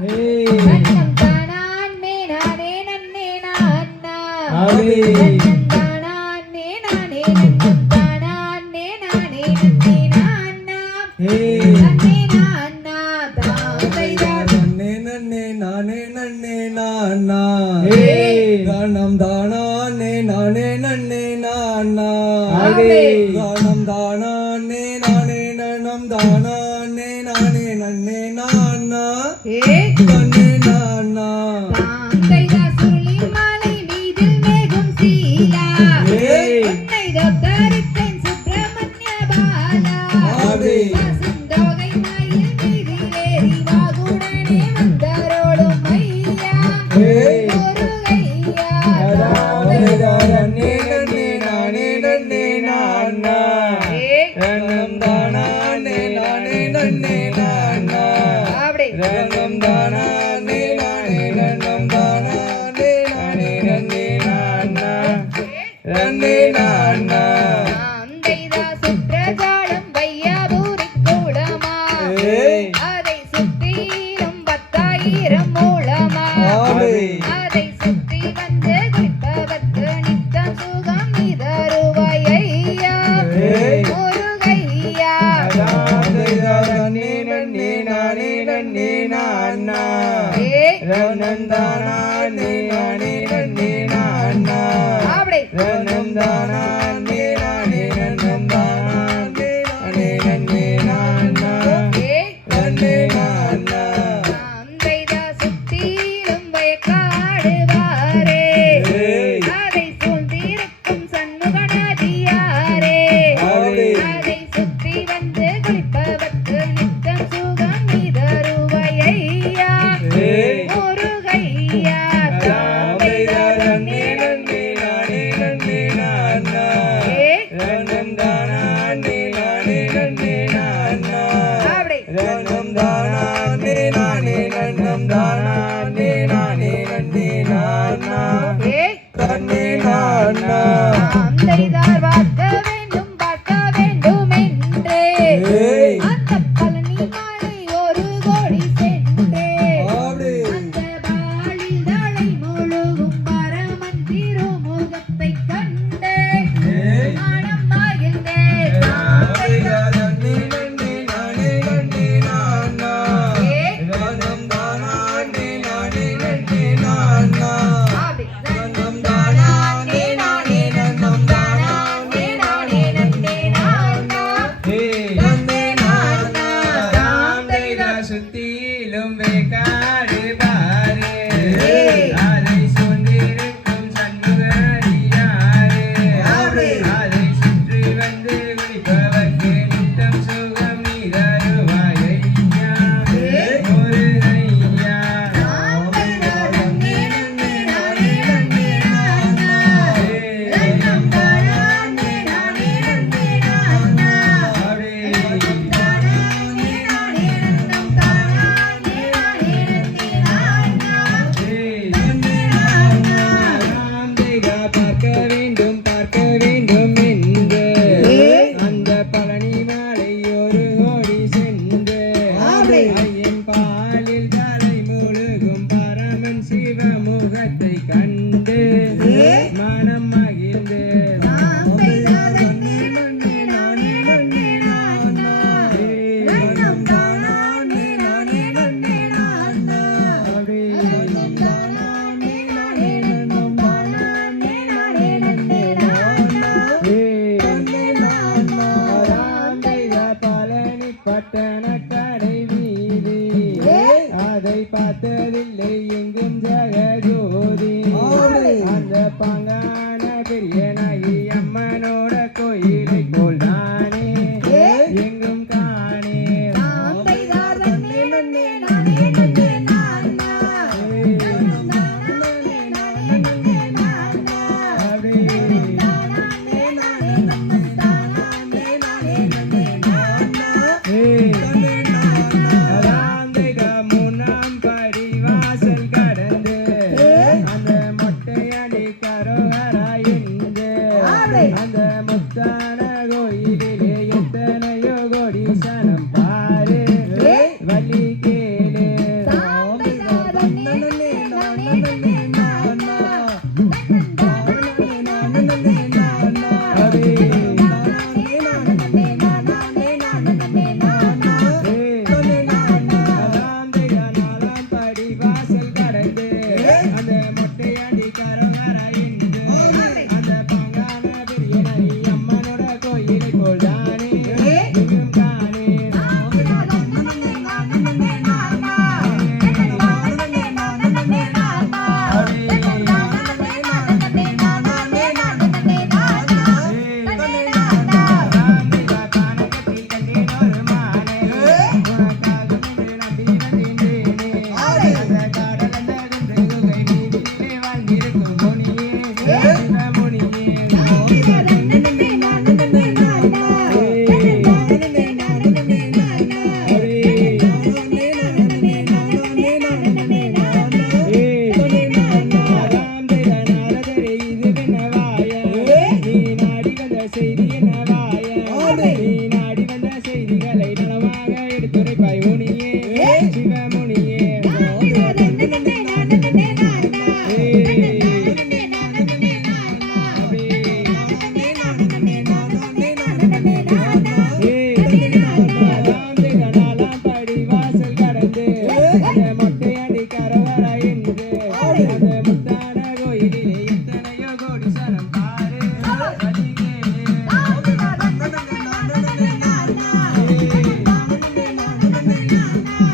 கண்ணம் தானான் மேனானே நன்னே நான் தானம் தானானே நானே நன்னே நானா தானம் தானா and they na na நாட்டில் எங்கும் ஜெகஜோதி அந்த பங்கான பெரிய Mm-hmm.